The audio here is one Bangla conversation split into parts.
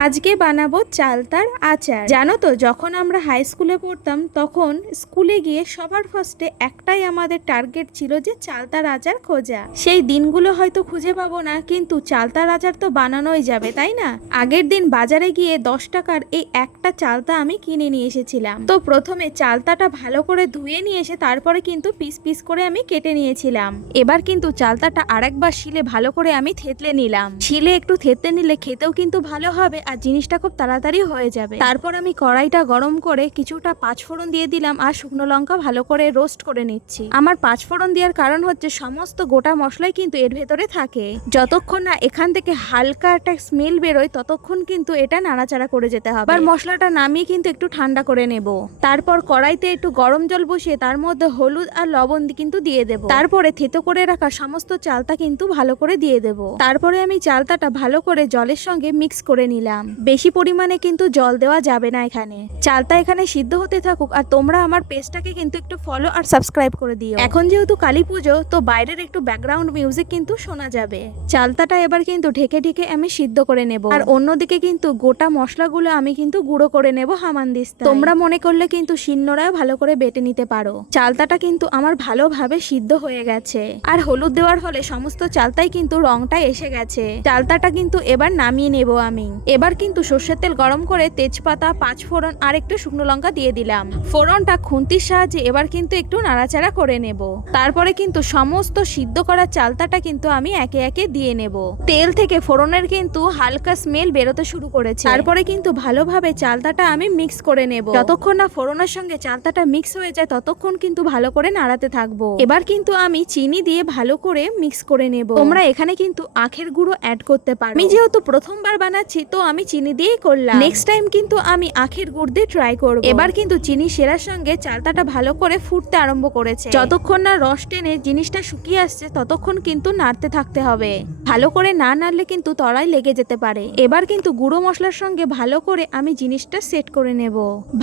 আজকে বানাবো চালতার আচার। জানো তো, যখন আমরা হাই স্কুলে পড়তাম তখন স্কুলে গিয়ে সবার ফার্স্টে একটাই আমাদের টার্গেট ছিল যে চালতার আচার খোঁজা। সেই দিনগুলো হয়তো খুঁজে পাবো না, কিন্তু চালতার আচার তো বানানোই যাবে, তাই না? আগের দিন বাজারে গিয়ে 10 টাকার এই একটা চালতা আমি কিনে নিয়ে এসেছিলাম। তো প্রথমে চালতাটা ভালো করে ধুয়ে নিয়ে এসে তারপরে কিন্তু পিস পিস করে আমি কেটে নিয়েছিলাম। এবার কিন্তু চালতাটা আরেকবার শিলে ভালো করে আমি থেতলে নিলাম। শিলে একটু থেতলে নিলে খেতেও কিন্তু ভালো হবে আর জিনিসটা খুব তাড়াতাড়ি হয়ে যাবে। তারপর আমি কড়াইটা গরম করে কিছুটা পাঁচফোড়ন দিয়ে দিলাম আর শুকনো লঙ্কা ভালো করে রোস্ট করে নিচ্ছি। আমার পাঁচফোড়ন দেওয়ার কারণ হচ্ছে সমস্ত গোটা মশলাই কিন্তু এর ভেতরে থাকে। যতক্ষণ না এখান থেকে হালকা একটা স্মেল বেরোয় ততক্ষণ কিন্তু এটা নাড়াচাড়া করে যেতে হবে। আর মশলাটা নামিয়ে কিন্তু একটু ঠান্ডা করে নেব। তারপর কড়াইতে একটু গরম জল বসিয়ে তার মধ্যে হলুদ আর লবণ কিন্তু দিয়ে দেব। তারপরে থেতো করে রাখা সমস্ত চালতা কিন্তু ভালো করে দিয়ে দেব। তারপরে আমি চালতাটা ভালো করে জলের সঙ্গে মিক্স করে নিলাম। বেশি পরিমাণে কিন্তু জল দেওয়া যাবে না এখানে। চালতা এখানে সিদ্ধ হতে থাকুক আর তোমরা আমার পেজটাকে কিন্তু একটু ফলো আর সাবস্ক্রাইব করে দিও। এখন যেহেতু কালী পুজো, তো বাইরের একটু ব্যাকগ্রাউন্ড মিউজিক কিন্তু শোনা যাবে। চালতাটা এবার কিন্তু ঢেকে ঢেকে আমি সিদ্ধ করে নেব। আর অন্যদিকে কিন্তু গোটা মশলাগুলো আমি কিন্তু গুঁড়ো করে নেব হামানদিস্তায়। তোমরা মনে করলে কিন্তু শিলনোড়ায় ভালো করে বেটে নিতে পারো। চালতাটা কিন্তু আমার ভালোভাবে সিদ্ধ হয়ে গেছে। আর হলুদ দেওয়ার ফলে সমস্ত চালতাই কিন্তু রংটা এসে গেছে। চালতাটা কিন্তু এবার নামিয়ে নেব আমি। এবার কিন্তু সর্ষের তেল গরম করে তেজপাতা, পাঁচফোড়ন আর একটু শুকনো লঙ্কা দিয়ে দিলাম। ফোড়নটা খুন্তির সাহায্যে এবার কিন্তু একটু নাড়াচাড়া করে নেব। তারপরে কিন্তু সমস্ত সিদ্ধ করা চালতাটা কিন্তু আমি একে একে দিয়ে নেব। তেল থেকে ফোড়নের কিন্তু হালকা স্মেল বেরোতে শুরু করেছে। তারপরে কিন্তু ভালোভাবে চালতাটা আমি মিক্স করে নেব। যতক্ষণ না ফোড়নের সঙ্গে চালতাটা মিক্স হয়ে যায় ততক্ষণ কিন্তু ভালো করে নাড়াতে থাকবো। এবার কিন্তু আমি চিনি দিয়ে ভালো করে মিক্স করে নেব। তোমরা এখানে কিন্তু আখের গুঁড়ো অ্যাড করতে পারো। আমি যেহেতু প্রথমবার বানাচ্ছি তো আমি চিনি দিয়েই করলাম। নেক্সট টাইম কিন্তু আমি আখের গুড় দিয়ে ট্রাই করব। এবার কিন্তু চিনি সেরার সঙ্গে চালতাটা ভালো করে ফুটতে আরম্ভ করেছে। যতক্ষণ না রস টেনে জিনিসটা শুকিয়ে আসছে ততক্ষণ কিন্তু নাড়তে থাকতে হবে। ভালো করে না নাড়লে কিন্তু তলায় লেগে যেতে পারে। এবার কিন্তু গুঁড়ো মশলার সঙ্গে ভালো করে আমি জিনিসটা সেট করে নেব।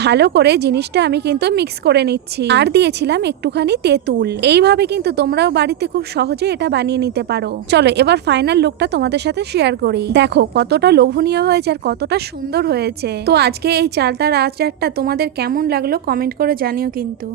ভালো করে জিনিসটা আমি কিন্তু মিক্স করে নিচ্ছি। আর দিয়েছিলাম একটুখানি তেঁতুল। এইভাবে কিন্তু তোমরাও বাড়িতে খুব সহজে এটা বানিয়ে নিতে পারো। চলো এবার ফাইনাল লুকটা তোমাদের সাথে শেয়ার করি। দেখো কতটা লোভনীয় হয়েছে আর কতটা সুন্দর হয়েছে। তো আজকে এই চালতার আচারটা তোমাদের কেমন লাগলো কমেন্ট করে জানিও কিন্তু।